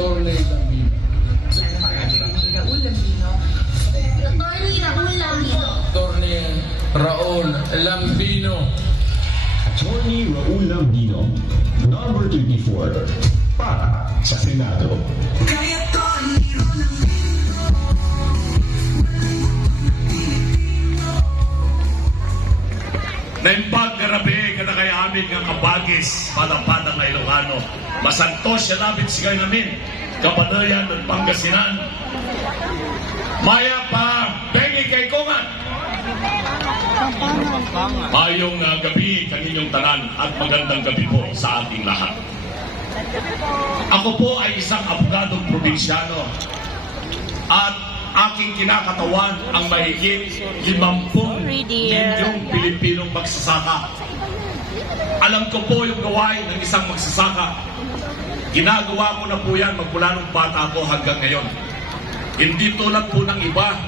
Attorney Lambino. Raul Lambino. Attorney Raul Lambino. Attorney Raul Lambino. Attorney Raul Lambino, number 34, para sa Senado. Naimbag garabi kada kay amin nga kabagis padang-padang nga Ilocano. Masantos siya labit sigay namin. Kapanayan ng Pangasinan. Maya pa bengi kay Kungan. Mayong gabi kaninyong tanan at magandang gabi po sa ating lahat. Ako po ay isang abogadong probinsyano at aking kinakatawan ang mahigit 50 milyong Pilipinong magsasaka. Alam ko po yung gawain ng isang magsasaka. Ginagawa ko na po yan magmula nung bata ko hanggang ngayon. Hindi tulad po ng iba